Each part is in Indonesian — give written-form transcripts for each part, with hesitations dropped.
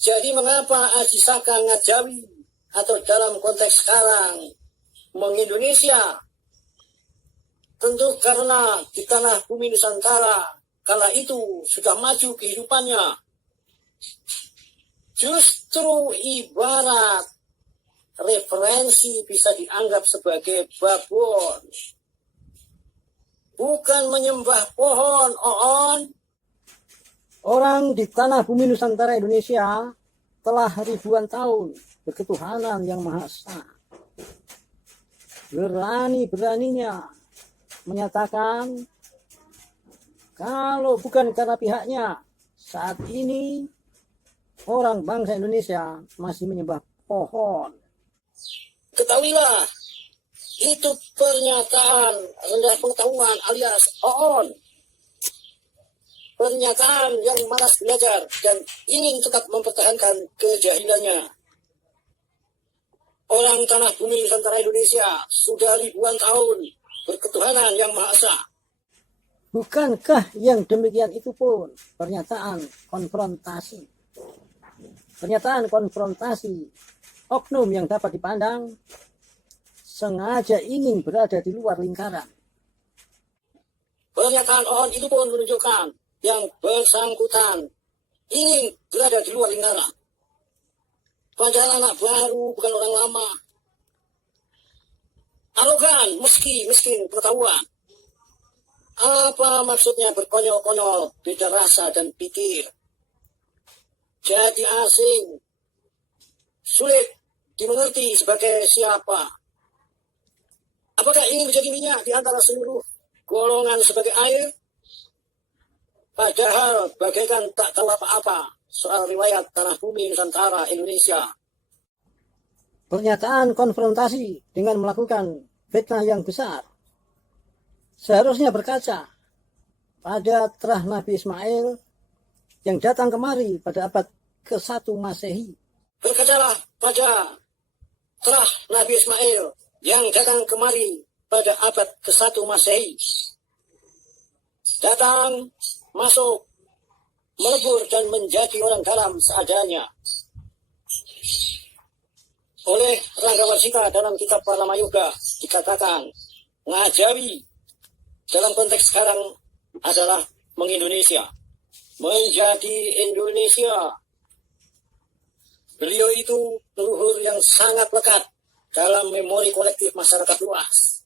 Jadi mengapa Aji Saka Ngajawi atau dalam konteks sekarang meng-Indonesia? Tentu karena di tanah bumi Nusantara kala itu sudah maju kehidupannya. Justru ibarat referensi bisa dianggap sebagai babon. Bukan menyembah pohon, oon. Orang di tanah bumi Nusantara Indonesia telah ribuan tahun berketuhanan yang Maha Esa. Berani-beraninya menyatakan kalau bukan karena pihaknya, saat ini orang bangsa Indonesia masih menyembah pohon. Ketahuilah, itu pernyataan rendah pengetahuan alias oon. Pernyataan yang malas belajar dan ingin tetap mempertahankan kejahilannya. Orang tanah bumi Nusantara Indonesia sudah ribuan tahun berketuhanan yang Maha Esa. Bukankah yang demikian itu pun pernyataan konfrontasi? Pernyataan konfrontasi oknum yang dapat dipandang sengaja ingin berada di luar lingkaran. Pernyataan oon itu pun menunjukkan yang bersangkutan ingin berada di luar lingkaran. Padahal anak baru bukan orang lama. Arogan meski miskin pengetahuan. Apa maksudnya berkonyol-konyol, beda rasa dan pikir? Jadi asing, sulit dimengerti sebagai siapa. Apakah ingin menjadi minyak di antara seluruh golongan sebagai air? Padahal bagaikan tak tahu apa-apa soal riwayat tanah bumi Nusantara Indonesia. Pernyataan konfrontasi dengan melakukan fitnah yang besar seharusnya berkaca pada terah Nabi Ismail yang datang kemari pada abad ke-1 Masehi. Berkacalah pada terah Nabi Ismail yang datang kemari pada abad ke-1 Masehi. Datang, masuk, melebur dan menjadi orang dalam seadanya. Oleh Rangga Warsita dalam kitab Paramayoga dikatakan Ngajawi dalam konteks sekarang adalah meng-Indonesia, menjadi Indonesia. Beliau itu leluhur yang sangat lekat dalam memori kolektif masyarakat luas.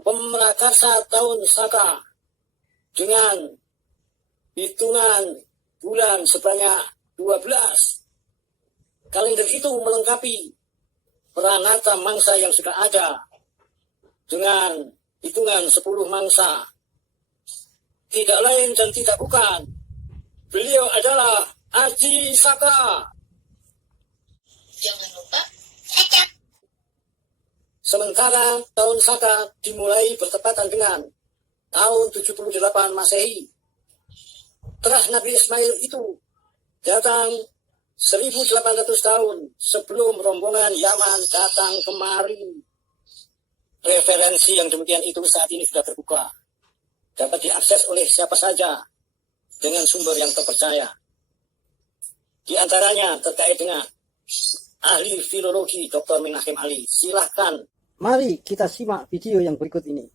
Pemrakarsa tahun Saka dengan hitungan bulan sebanyak 12. Kalender itu melengkapi peranata mangsa yang sudah ada dengan hitungan 10 mangsa. Tidak lain dan tidak bukan, beliau adalah Aji Saka. Jangan lupa cek. Sementara tahun Saka dimulai bertepatan dengan tahun 78 Masehi. Terah Nabi Ismail itu datang 1800 tahun sebelum rombongan Yaman datang kemari. Referensi yang demikian itu saat ini sudah terbuka. Dapat diakses oleh siapa saja dengan sumber yang terpercaya. Di antaranya terkait dengan ahli filologi Dr. Menachem Ali. Silahkan. Mari kita simak video yang berikut ini.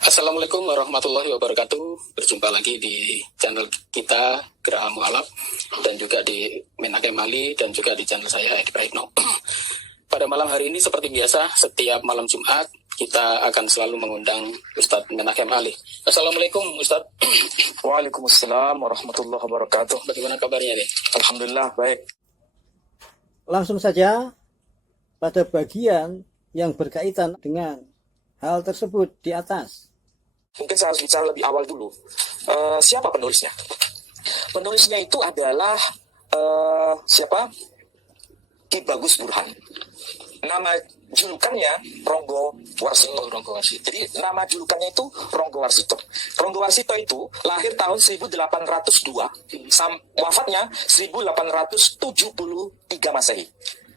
Assalamualaikum warahmatullahi wabarakatuh. Berjumpa lagi di channel kita Geraha Mu'alaf dan juga di Menachem Ali dan juga di channel saya Edi Praitno. Pada malam hari ini seperti biasa, setiap malam Jumat kita akan selalu mengundang Ustadz Menachem Ali. Assalamualaikum Ustadz. Waalaikumsalam warahmatullahi wabarakatuh. Bagaimana kabarnya nih? Alhamdulillah baik. Langsung saja pada bagian yang berkaitan dengan hal tersebut di atas. Mungkin saya harus bicara lebih awal dulu. Siapa penulisnya? Penulisnya itu adalah siapa? Ki Bagus Burhan. Nama julukannya Ronggo Warsito. Jadi nama julukannya itu Ronggo Warsito. Ronggo Warsito itu lahir tahun 1802, wafatnya 1873 Masehi.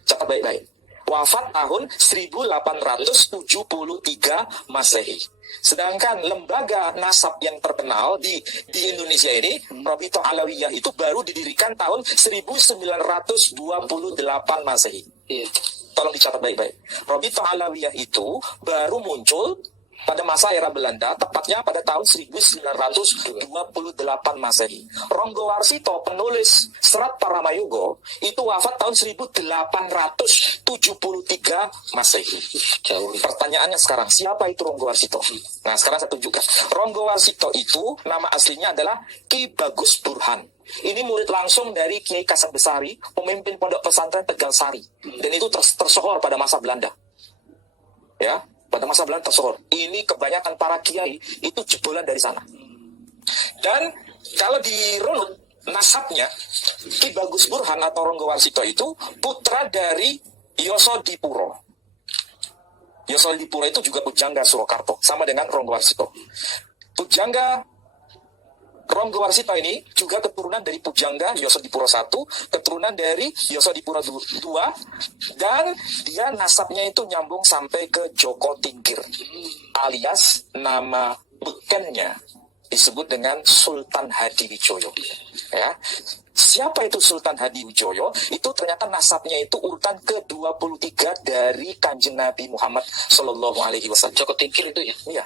Catat baik-baik. wafat tahun 1873 Masehi. Sedangkan lembaga nasab yang terkenal di Indonesia ini, Rabithah Alawiyah itu baru didirikan tahun 1928 Masehi. Iya. Tolong dicatat baik-baik. Rabithah Alawiyah itu baru muncul pada masa era Belanda, tepatnya pada tahun 1928 Masehi. Ronggo Warsito, penulis Serat Paramayogo, itu wafat tahun 1873 Masehi. Jauh. Pertanyaannya sekarang, siapa itu Ronggo Warsito? Nah, sekarang saya tunjukkan. Ronggo Warsito itu, nama aslinya adalah Ki Bagus Burhan. Ini murid langsung dari Kiai Kasang Besari, pemimpin pondok pesantren Tegal Sari. Dan itu tersohor pada masa Belanda. Ya, pada masa Belanda tersohor. Ini kebanyakan para kiai itu jebolan dari sana. Dan kalau dirunut nasabnya, Ki Bagus Burhan atau Ronggo Warsito itu putra dari Yosodipuro. Yosodipuro itu juga pujangga Surakarta, sama dengan Ronggo Warsito. Pujangga Ronggo Warsito ini juga keturunan dari pujangga Yosodipuro I, keturunan dari Yosodipuro II, dan dia nasabnya itu nyambung sampai ke Joko Tingkir, alias nama bekennya disebut dengan Sultan Hadiwijoyo. Ya. Siapa itu Sultan Hadiwijoyo? Itu ternyata nasabnya itu urutan ke-23 dari Kanjeng Nabi Muhammad Sallallahu Alaihi Wasallam. Joko Tingkir itu ya? Iya.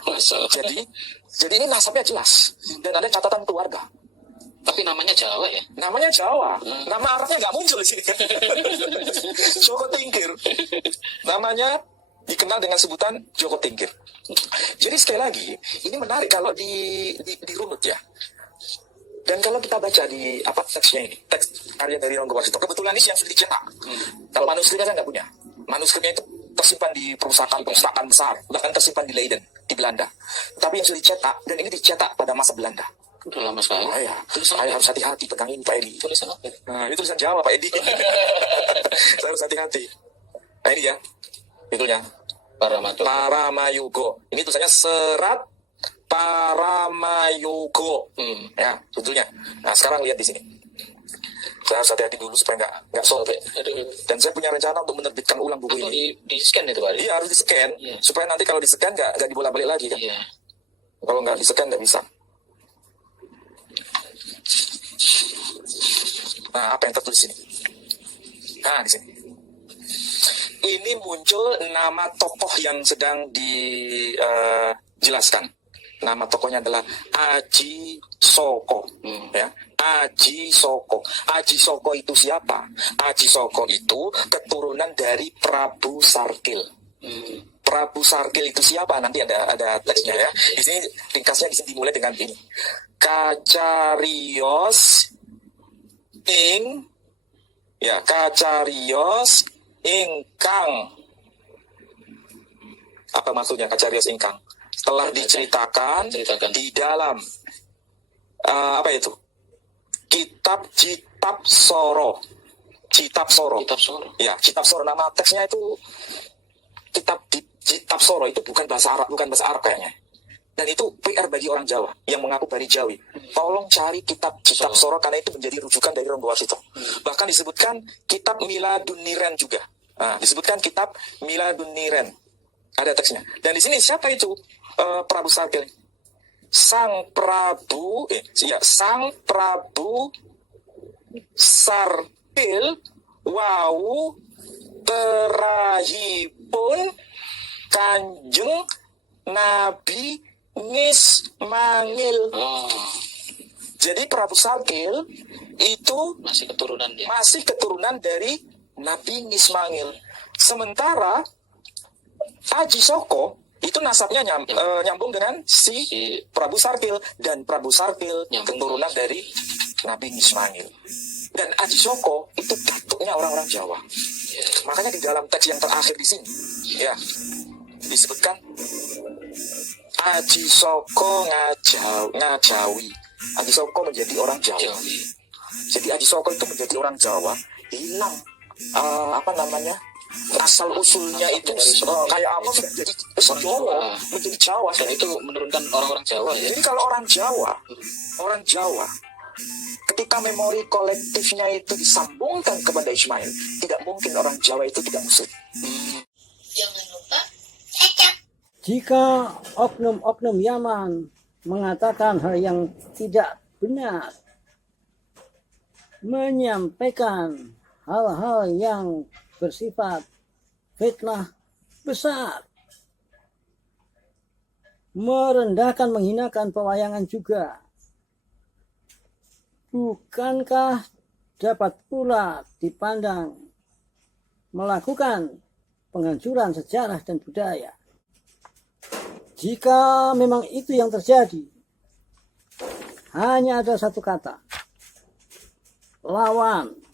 Jadi ini nasabnya jelas dan ada catatan keluarga. Tapi namanya Jawa ya? Namanya Jawa. Nama Arabnya nggak muncul di sini. Joko Tingkir. Namanya dikenal dengan sebutan Joko Tingkir. Jadi sekali lagi, ini menarik kalau dirunut ya. Dan kalau kita baca di teksnya ini, teks karya dari Ronggo Warsito, kebetulan ini yang sudah dicetak. Kalau manuskripnya saya nggak punya. Manuskripnya itu tersimpan di perpustakaan besar, bahkan tersimpan di Leiden, di Belanda. Tapi yang sudah dicetak, dan ini dicetak pada masa Belanda. Udah lama sekali. Ya, saya harus hati-hati pegang ini Pak Edi. Tulisan apa? Nah, ini tulisan Jawa Pak Edi. Saya harus hati-hati. Nah ini ya, judulnya Paramayogo. Ini tulisannya Serat Paramayogo. Ya, judulnya. Nah, sekarang lihat di sini. Saya harus hati-hati dulu supaya nggak sobek. Dan saya punya rencana untuk menerbitkan ulang buku Atau ini. di scan itu Pak? Iya, harus di-scan. Iya. Supaya nanti kalau di-scan nggak dibolak-balik lagi kan. Iya. Kalau nggak di-scan nggak bisa. Nah, apa yang tertulis ini? Nah, di sini. Ini muncul nama tokoh yang sedang dijelaskan. Nama tokohnya adalah Aji Soko. Ya, Aji Soko. Aji Soko itu siapa? Aji Soko itu keturunan dari Prabu Sarkil. Prabu Sarkil itu siapa? Nanti ada teksnya ya. Di sini ringkasnya di sini dimulai dengan ini. Kacarios ingkang. Apa maksudnya Kacarios ingkang? Setelah diceritakan di dalam apa itu? Kitab Soro. Ya, Kitab Soro, nama teksnya itu Kitab Soro itu bukan bahasa Arab kayaknya. Dan itu PR bagi orang Jawa yang mengaku Bani Jawi. Tolong cari kitab Soro karena itu menjadi rujukan dari Ronggo Warsito. Bahkan disebutkan kitab Miladun Niren juga. Nah, disebutkan kitab Miladun Niren. Ada teksnya. Dan di sini siapa itu Prabu Sarkil? Sang Prabu Sarkil wau terahipun Kanjeng Nabi Ngismangil. Jadi Prabu Sarkil itu Masih keturunan dia. masih keturunan dari Nabi Ngismangil. Sementara Aji Soko itu nasabnya nyambung dengan si Prabu Sarkil, dan Prabu Sarkil keturunan dari Nabi Ngismangil. Dan Aji Soko itu datuknya orang-orang Jawa. Makanya di dalam teks yang terakhir di sini, ya disebutkan Aji Soko ngajawi. Aji Soko menjadi orang Jawa. Jadi Aji Soko itu menjadi orang Jawa, hilang asal usulnya itu kayak apa sudah jadi Jawa, menjadi Jawa. Dan itu menurunkan orang-orang Jawa ya. Jadi kalau orang Jawa Ketika memori kolektifnya itu disambungkan kepada Ismail, tidak mungkin orang Jawa itu tidak muslim. Jangan lupa kecap. Jika oknum-oknum Yaman mengatakan hal yang tidak benar, menyampaikan hal-hal yang bersifat fitnah besar, merendahkan, menghinakan pewayangan juga, bukankah dapat pula dipandang melakukan penghancuran sejarah dan budaya? Jika memang itu yang terjadi, hanya ada satu kata: lawan.